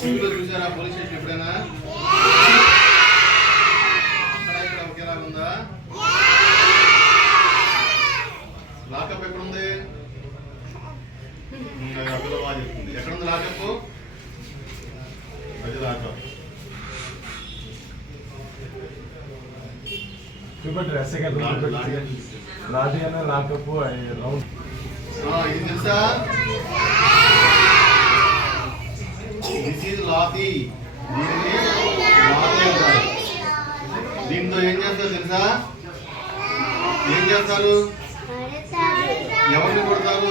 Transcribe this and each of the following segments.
చూసారా police station ఎప్పుడైనా ఇక్కడ ఒకేలా ఉందా? లాకప్ ఎక్కడుంది? అక్కడ బాగా చెప్తుంది. ఎక్కడుంది లాకప్? అది లాకప్ చూపెట్టు లాఠీ అనే లాకప్ రౌండ్. ఇది తెలుసా? This is lathi. దీన్ని లాఠీ అంటారు. దీంతో ఏం చేస్తారు తెలుసా? ఏం చేస్తారు? ఎవరిని కొడతారు?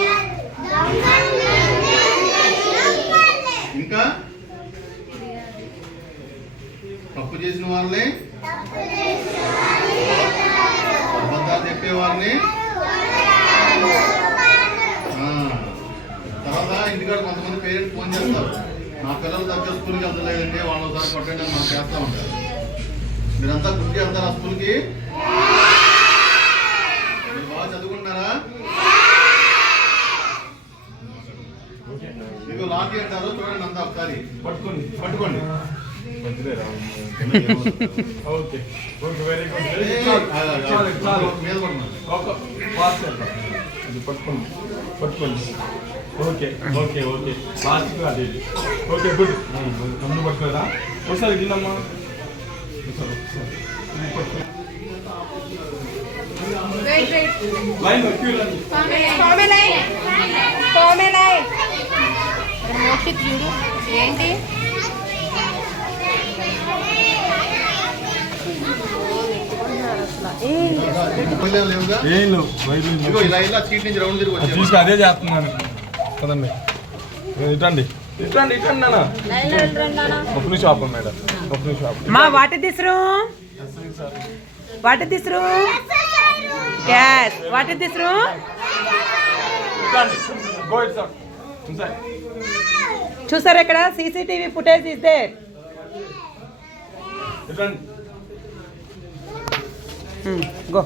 ఇంకా తప్పు చేసిన వాళ్ళని, అబద్ధాలు చెప్పేవారిని, తర్వాత ఇంటికాడ కొంతమంది పేరెంట్స్ ఫోన్ చేస్తారు, నా పిల్లలు దగ్గర స్కూల్కి వెళ్తలేదండి, వాళ్ళు ఒకసారి కొట్టండి అని మనం చేస్తూ ఉంటారు. మీరంతా గుర్తి వెళ్తారు ఆ స్కూల్కి? మీరు బాగా చదువుకుంటున్నారా? మీకు లాఠీ అంటారు, చూడండి అంతా ఒకసారి పట్టుకోండి పట్టుకోండి. ఓకే ఓకే వెరీ గుడ్ మీద పట్టుకోండి పట్టుకోండి. ఓకే ఓకే ఓకే లాస్ట్ అది ఓకే గుడ్. నన్ను పట్టుకోదా ఒకసారి గిన్నమ్మా ఏంటి తీసుకు అదే చేస్తున్నాను కదండి. ఇటండి ఇటండి ఇటండి నాన్న. ఒక నిమిషం ఆపం మేడం, ఒక నిమిషం ఆపం. మా what is this room? What is this room? yes what is this room? Go inside. Inside. చూసారా ఇక్కడ CCTV footage is there. Go.